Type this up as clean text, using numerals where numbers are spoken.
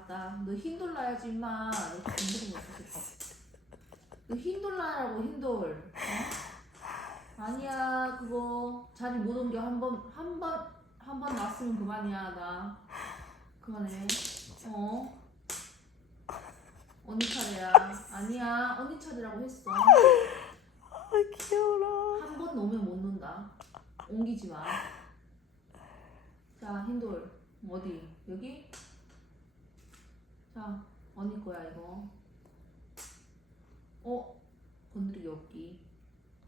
나왔다. 너 힌돌라야지 임마. 너 건드리고 있어. 너 힌돌라라고 힌돌. 어? 아니야 그거 자리 못 옮겨. 한 번 났으면 그만이야. 나 그만해. 어? 언니 차례야. 아니야 언니 차례라고 했어. 아 귀여워라. 한 번 놓으면 못 논다. 옮기지 마. 자 힌돌 어디? 여기? 자 언니 거야 이거. 건드리기 없기.